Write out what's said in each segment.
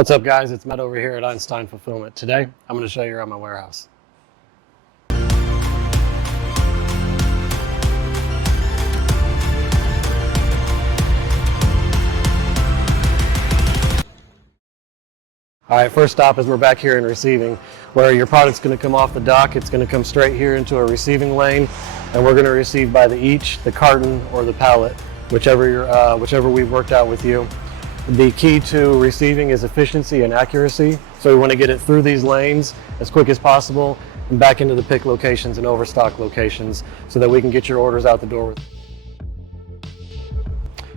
What's up, guys? It's Matt over here at Einstein Fulfillment. Today, I'm going to show you around my warehouse. All right, first stop is we're back here in receiving, where your product's going to come off the dock. It's going to come straight here into a receiving lane, and we're going to receive by the each, the carton, or the pallet, whichever we've worked out with you. The key to receiving is efficiency and accuracy, so we want to get it through these lanes as quick as possible and back into the pick locations and overstock locations so that we can get your orders out the door.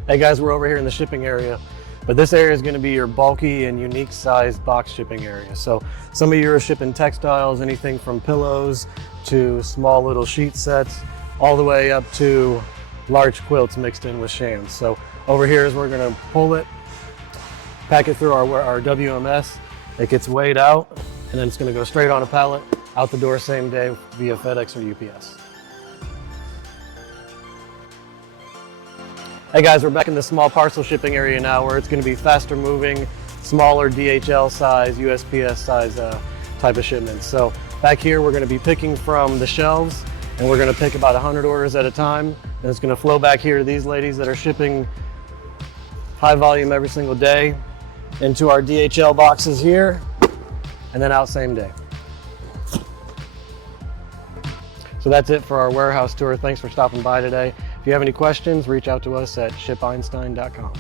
Hey guys, we're over here in the shipping area. But this area is going to be your bulky and unique sized box shipping area. So some of you are shipping textiles, anything from pillows to small little sheet sets, all the way up to large quilts mixed in with shams. So over here is we're going to pull it, pack it through our WMS. It gets weighed out, and then it's going to go straight on a pallet, out the door same day via FedEx or UPS. Hey guys, we're back in the small parcel shipping area now, where it's going to be faster moving, smaller DHL size, USPS size type of shipments. So back here we're going to be picking from the shelves, and we're going to pick about 100 orders at a time, and it's going to flow back here to these ladies that are shipping high volume every single day into our DHL boxes here, and then out same day. So that's it for our warehouse tour. Thanks for stopping by today. If you have any questions, reach out to us at shipeinstein.com.